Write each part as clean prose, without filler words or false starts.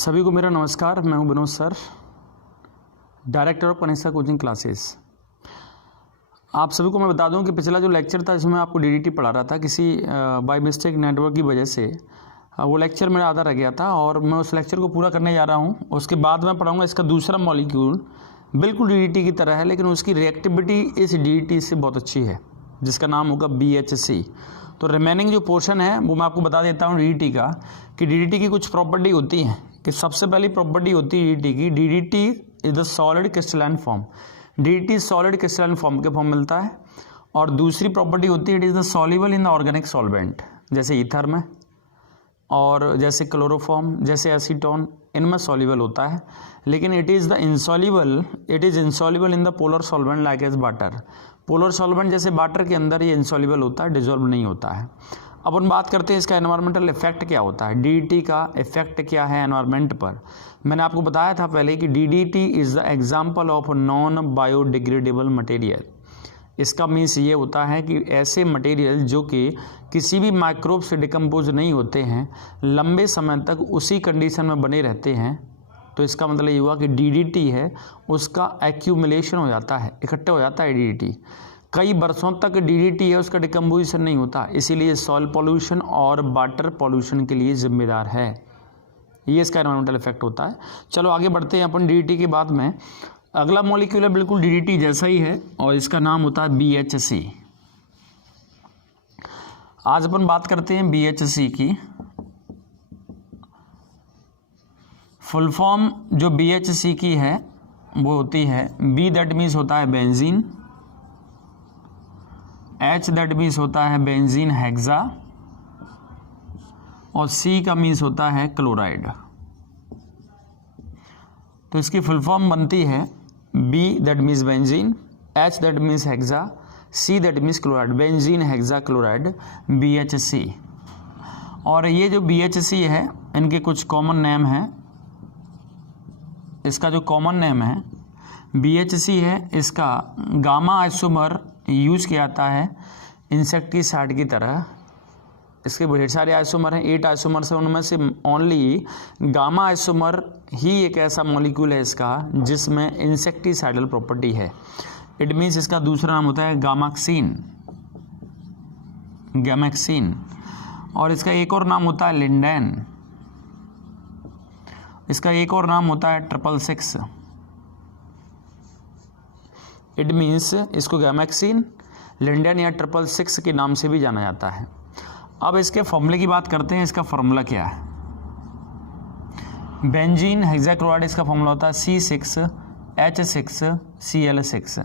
सभी को मेरा नमस्कार। मैं हूं Vinod sir, director of Kanishka coaching classes. आप सभी को मैं बता दूं कि पिछला जो लेक्चर था जिसमें आपको डीडीटी पढ़ा रहा था, किसी बाय मिस्टेक नेटवर्क की वजह से वो लेक्चर मेरा आधा रह गया था और मैं उस लेक्चर को पूरा करने जा रहा हूं। उसके बाद मैं पढ़ाऊँगा इसका दूसरा मॉलिक्यूल, बिल्कुल डीडीटी की तरह है लेकिन उसकी रिएक्टिविटी इस डीडीटी से बहुत अच्छी है, जिसका नाम होगा BHC। तो रिमेनिंग जो पोर्शन है वो मैं आपको बता देता हूँ डीडीटी का, कि डीडीटी की कुछ प्रॉपर्टी होती हैं। कि सबसे पहली प्रॉपर्टी होती है डीडीटी की, DDT is the solid crystalline form. DDT solid crystalline form के फॉर्म मिलता है। और दूसरी प्रॉपर्टी होती है it is the soluble in the organic solvent, जैसे ईथर में और जैसे क्लोरोफॉर्म, जैसे एसीटोन, इनमें सॉल्युबल होता है। लेकिन it is insoluble in the polar solvent like as water. Polar solvent जैसे वाटर के अंदर ये इंसॉल्युबल होता है, डिजोल्व नहीं होता है। अब हम बात करते हैं इसका एनवायरमेंटल इफेक्ट क्या होता है, डीडीटी का इफेक्ट क्या है एनवायरमेंट पर। मैंने आपको बताया था पहले कि DDT is the example of non biodegradable material. इसका मीन्स ये होता है कि ऐसे मटेरियल जो कि किसी भी माइक्रोब से डिकम्पोज नहीं होते हैं, लंबे समय तक उसी कंडीशन में बने रहते हैं। तो इसका मतलब ये हुआ कि डीडीटी है उसका एक्यूमुलेशन हो जाता है, इकट्ठा हो जाता है डीडीटी। कई वर्षों तक डीडीटी है उसका डिकम्पोजिशन नहीं होता, इसीलिए सॉइल पॉल्यूशन और वाटर पॉल्यूशन के लिए जिम्मेदार है। ये इसका एनवायरमेंटल इफेक्ट होता है। चलो आगे बढ़ते हैं अपन डीडीटी के बाद में। अगला मॉलिक्यूल है बिल्कुल डीडीटी जैसा ही है और इसका नाम होता है BHC। आज अपन बात करते हैं BHC की। फुल फॉर्म जो BHC की है वो होती है B, दैट मीन्स होता है बेंजीन, H दैट मीन्स होता है बेंजीन हेक्सा और C का मीन्स होता है क्लोराइड। तो इसकी फुल फॉर्म बनती है B that means benzene, H that means hexa, C that means chloride, benzene hexa chloride, BHC। और ये जो BHC है इनके कुछ कॉमन नेम हैं। इसका जो कॉमन नेम है BHC है, इसका गामा आइसोमर यूज किया जाता है इंसेक्टिसाइड की तरह। इसके ढेर सारे आइसोमर हैं, 8 आइसोमर से, उनमें से ओनली गामा आइसोमर ही एक ऐसा मॉलिक्यूल है इसका जिसमें इंसेक्टिसाइडल प्रॉपर्टी है। इट मीन्स इसका दूसरा नाम होता है गैमेक्सिन। और इसका एक और नाम होता है लिंडेन। इसका एक और नाम होता है 666। इट मीन्स इसको गैमेक्सिन, लिंडेन या 666 के नाम से भी जाना जाता है। अब इसके फॉर्मूले की बात करते हैं। इसका फॉर्मूला क्या है? बेंजीन हेक्साक्लोराइड, इसका फॉर्मूला होता है C6H6Cl6।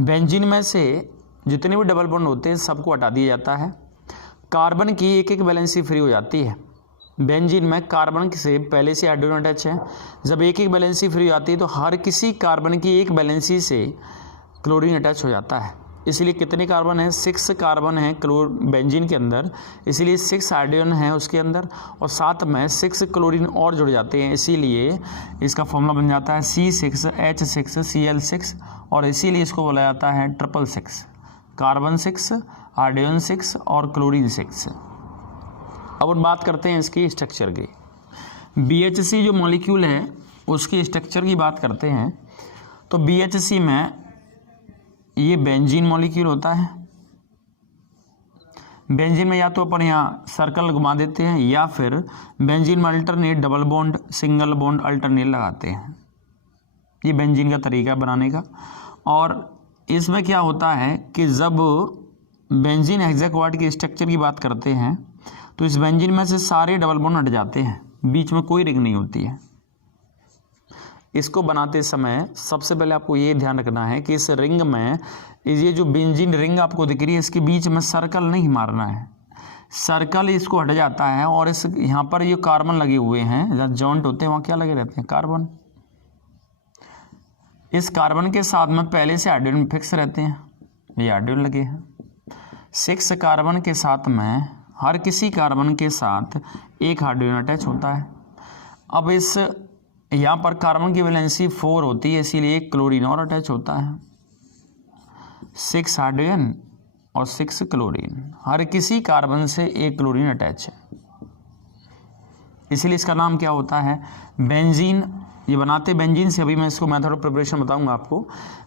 बेंजीन में से जितने भी डबल बॉन्ड होते हैं सबको हटा दिया जाता है। कार्बन की एक वैलेंसी फ्री हो जाती है। बेंजीन में कार्बन से पहले से हाइड्रोजन अटैच है। जब एक वैलेंसी फ्री हो जाती है तो हर किसी कार्बन की एक वैलेंसी से क्लोरीन अटैच हो जाता है। इसलिए कितने कार्बन हैं? 6 कार्बन हैं बेंजीन के अंदर, इसलिए 6 हाइड्रोजन है उसके अंदर और साथ में 6 क्लोरीन और जुड़ जाते हैं। इसीलिए इसका फॉर्मूला बन जाता है C6H6Cl6 और इसीलिए इसको बोला जाता है 666। कार्बन 6, हाइड्रोजन 6 और क्लोरीन 6। अब हम बात करते हैं इसकी स्ट्रक्चर की। BHC जो मॉलिक्यूल है उसकी स्ट्रक्चर की बात करते हैं। तो BHC में ये बेंजीन मॉलिक्यूल होता है। बेंजीन में या तो अपन यहाँ सर्कल घुमा देते हैं या फिर बेंजीन में alternate double bond, single bond alternate लगाते हैं। ये बेंजीन का तरीका बनाने का। और इसमें क्या होता है कि जब बेंजीन हेक्साक्लोराइड की स्ट्रक्चर की बात करते हैं तो इस बेंजीन में से सारे डबल बॉन्ड हट जाते हैं, बीच में कोई रिंग नहीं होती है। इसको बनाते समय सबसे पहले आपको ये ध्यान रखना है कि इस रिंग में ये जो बेंजीन रिंग आपको दिख रही है इसके बीच में सर्कल नहीं मारना है। सर्कल इसको हट जाता है और इस यहाँ पर ये कार्बन लगे हुए हैं, जहाँ जॉइंट होते हैं वहाँ क्या लगे रहते हैं? कार्बन। इस कार्बन के साथ में पहले से हाइड्रोजन फिक्स रहते हैं, ये हाइड्रोजन लगे हैं। 6 कार्बन के साथ में हर किसी कार्बन के साथ एक हाइड्रोजन अटैच होता है। अब इस यहाँ पर कार्बन की वैलेंसी 4 होती है, इसीलिए एक क्लोरीन और अटैच होता है। 6 हाइड्रोजन और 6 क्लोरीन, हर किसी कार्बन से एक क्लोरीन अटैच है। इसीलिए इसका नाम क्या होता है, बेंजीन। ये बनाते बेंजीन से, अभी मैं इसको मेथड ऑफ प्रिपरेशन बताऊंगा आपको।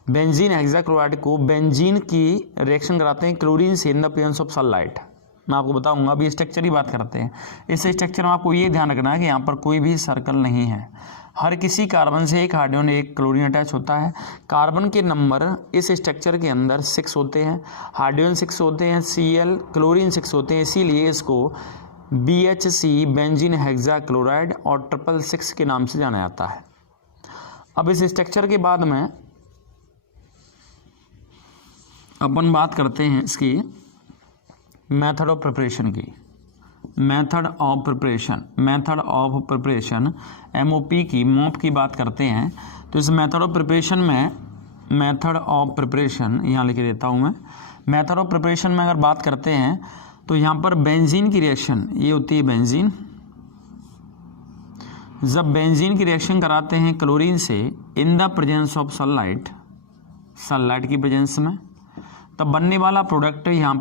बेंजीन हेक्साक्लोराइड को बेंजीन की रिएक्शन कराते हैं क्लोरीन से in the presence of sunlight. मैं आपको बताऊंगा, अभी स्ट्रक्चर की बात करते हैं। इस स्ट्रक्चर में आपको ये ध्यान रखना है कि यहाँ पर कोई भी सर्कल नहीं है। हर किसी कार्बन से एक हाइड्रोजन एक क्लोरीन अटैच होता है। कार्बन के नंबर इस स्ट्रक्चर के अंदर 6 होते हैं, हाइड्रोजन 6 होते हैं, Cl क्लोरीन 6 होते हैं, इसीलिए इसको BHC बेंजीन हेक्साक्लोराइड और 666 के नाम से जाना जाता है। अब इस स्ट्रक्चर के बाद में अपन बात करते हैं इसकी मेथड ऑफ प्रिपरेशन की। मेथड ऑफ प्रिपरेशन MOP की मॉप की बात करते हैं। तो इस मेथड ऑफ प्रिपरेशन में, मेथड ऑफ प्रिपरेशन यहाँ लिख देता हूँ मैं। मेथड ऑफ प्रिपरेशन में अगर बात करते हैं तो यहाँ पर बेंजीन की रिएक्शन ये होती है बेंजीन। जब बेंजीन की रिएक्शन कराते हैं क्लोरीन से in the presence of sunlight, sunlight की प्रेजेंस में, तब बनने वाला प्रोडक्ट यहाँ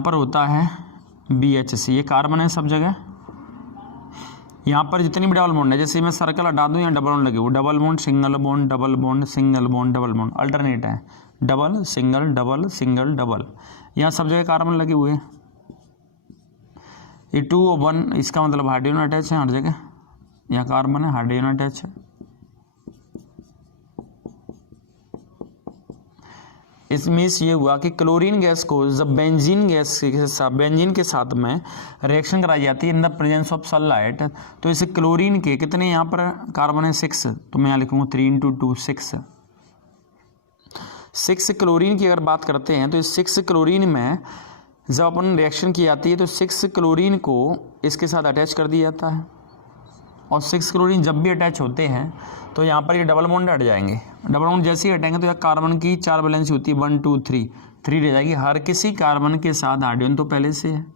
पर होता है BHC। ये कार्बन है सब जगह। यहाँ पर जितनी भी डबल बॉन्ड है, जैसे मैं सर्कल हटा दूँ यहाँ डबल बॉन्ड लगे हुए, double bond single bond double bond single bond double bond, alternate है, डबल सिंगल डबल, यहाँ सब जगह कार्बन लगे हुए हैं। ये 2 और 1 इसका मतलब हाइड्रोजन अटैच है हर जगह। यहाँ कार्बन है, हाइड्रोजन अटैच है। इसमें ये हुआ कि क्लोरीन गैस को जब बेंजीन के साथ में रिएक्शन कराई जाती है in the presence of sunlight, तो इस क्लोरीन के कितने यहाँ पर कार्बन है 6, तो मैं यहाँ लिखूँगा 3 × 2 6 क्लोरीन की अगर बात करते हैं तो इस 6 क्लोरीन में जब अपन रिएक्शन की जाती है तो 6 क्लोरीन को इसके साथ अटैच कर दिया जाता है। और 6 क्लोरीन जब भी अटैच होते हैं तो यहाँ पर ये डबल बॉन्ड हट जाएंगे। डबल बॉन्ड जैसे ही हटेंगे तो यहाँ कार्बन की 4 वैलेंसी होती है, 1 2 3 रह जाएगी। हर किसी कार्बन के साथ हाइड्रोजन तो पहले से है,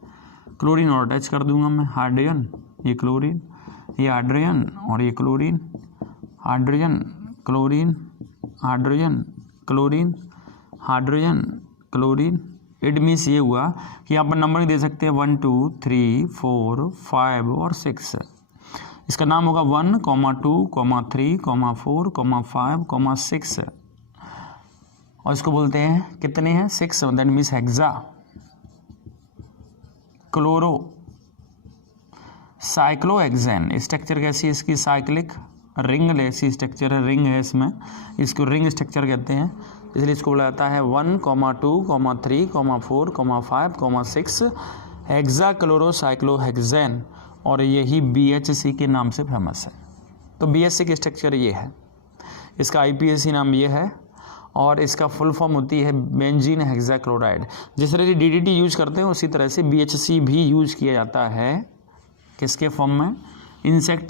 क्लोरीन और अटैच कर दूंगा मैं। हाइड्रोजन, ये क्लोरीन, ये हाइड्रोजन और ये chlorine, hydrogen chlorine, hydrogen chlorine, hydrogen chlorine. It means ये हुआ कि यहाँ पर नंबर दे सकते हैं 1 2 3 4 5 और 6। इसका नाम होगा 1, 2, 3, 4, 5, 6 और इसको बोलते हैं कितने हैं 6, that means hexa chloro cyclohexane. Structure कैसी है इसकी, साइक्लिक रिंग ऐसी स्ट्रक्चर है, रिंग है इसमें, इसको रिंग स्ट्रक्चर कहते हैं, इसलिए इसको बोला जाता है 1, 2, 3, 4, 5, 6 हेक्सा क्लोरो साइक्लोहेक्सेन। और यही BHC के नाम से फेमस है। तो BHC की स्ट्रक्चर ये है, इसका IPAC नाम ये है और इसका फुल फॉर्म होती है बेंजीन हेक्साक्लोराइड। जिस तरह से DDT यूज करते हैं उसी तरह से BHC भी यूज किया जाता है। किसके फॉर्म में, इंसेक्ट